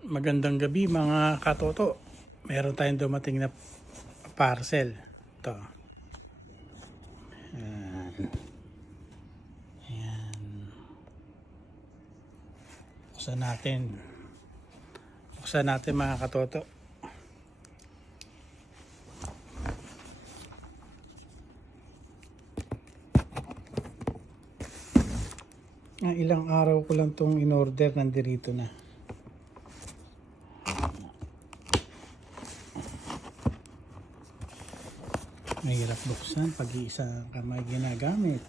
Magandang gabi mga katoto. Meron tayong dumating na parcel. Ito. Ayan. Ayan. Buksan natin. Buksan natin mga katoto. Ilang araw ko lang itong in-order, nandirito na. Mahirap buksan pag iisa kamay ginagamit.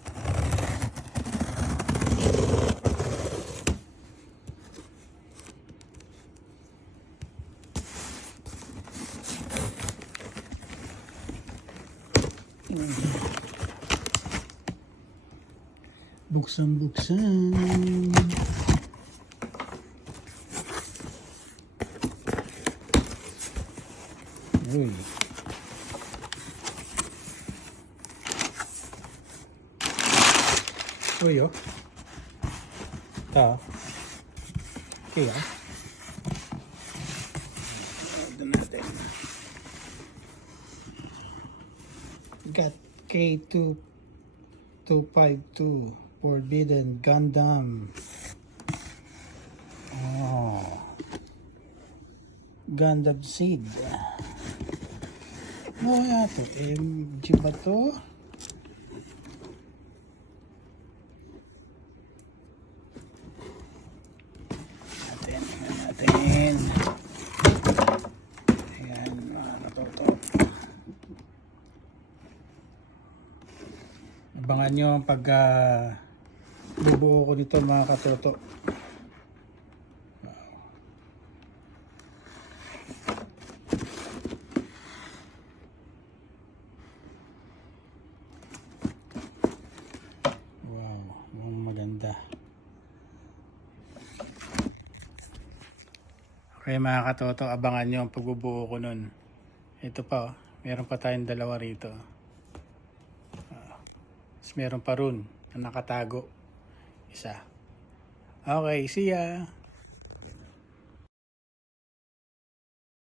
Buksan. Uy. Uy, oh. Ito. Okay, ah. Ito natin. Got K2252 Forbidden Gundam. Oh. Gundam Seed. Oh, yan ito. MG ba ito? Natin. Ayan, ano to. Abangan nyo ang pag bubuo ko nito mga katoto. Wow, maganda. Okay mga katoto, abangan nyo ang pagbubuo ko nun. Ito pa, meron pa tayong dalawa rito. Meron pa ron na nakatago. Isa. Okay, see ya!